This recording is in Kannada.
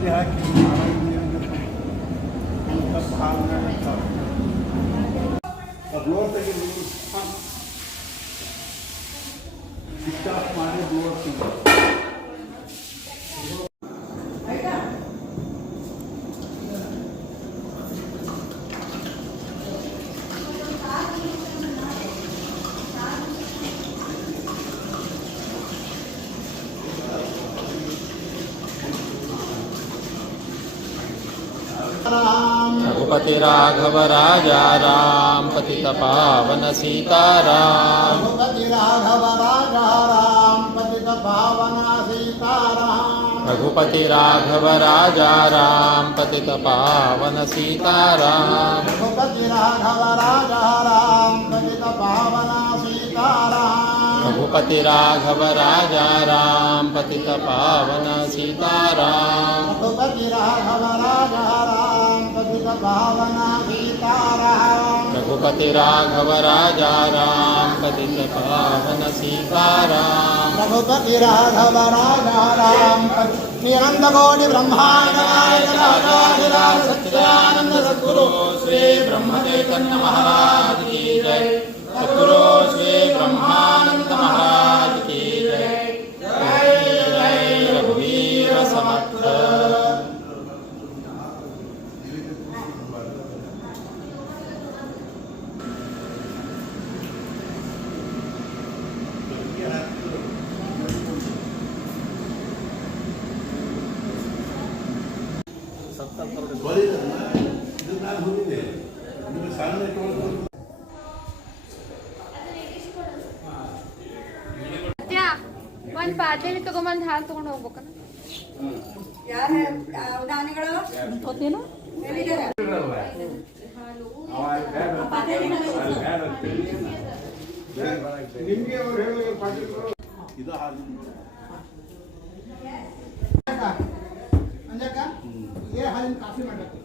ಶ್ರದ್ಧೆ ಹಾಕಿ ಬ್ಲೋರ್ ತೆಗೆದು ಸ್ವಿಚ್ ಆಫ್ ಮಾಡಿ ಬ್ಲೋರ್ ತೆಗೆದು रघुपति राघव राजा राम पतित पावन सीताराम। रघुपति राघव राजा राम पतित पावन सीताराम। रघुपति राघव राजा राम पतित पावन सीताराम। रघुपति राघव राजा राम पतित पावन सीताराम। रघुपति राघव राजा राम पतित पावन सीताराम। रघुपति राघव राजा राम पतित पावन सीताराम। रघुपति राघव राजा राम पतित पावन सीताराम। रघुपति राघव राजा राम निरंत कोटि ब्रह्मांड नायक राजाधिराज सच्चिदानंद सद्गुरु श्री ब्रह्मचैतन्य महाराज की जय। सद्गुरु श्री ब्रह्मानंद महाराज की जय। जय जय रघुवीर समर्थ। ಒಂದು ಪಾತ್ರೆ ತಗೊಂಬಂದು ಹಾಲು ತಗೊಂಡು ಹೋಗ್ಬೇಕನ ಯಾರು ದಾನಿಗಳು ಗೊತ್ತೇನು ಅಂಜಕ್ಕ ಹಾಲಿನ ಕಾಫಿ ಮಾಡಕ್ಕೆ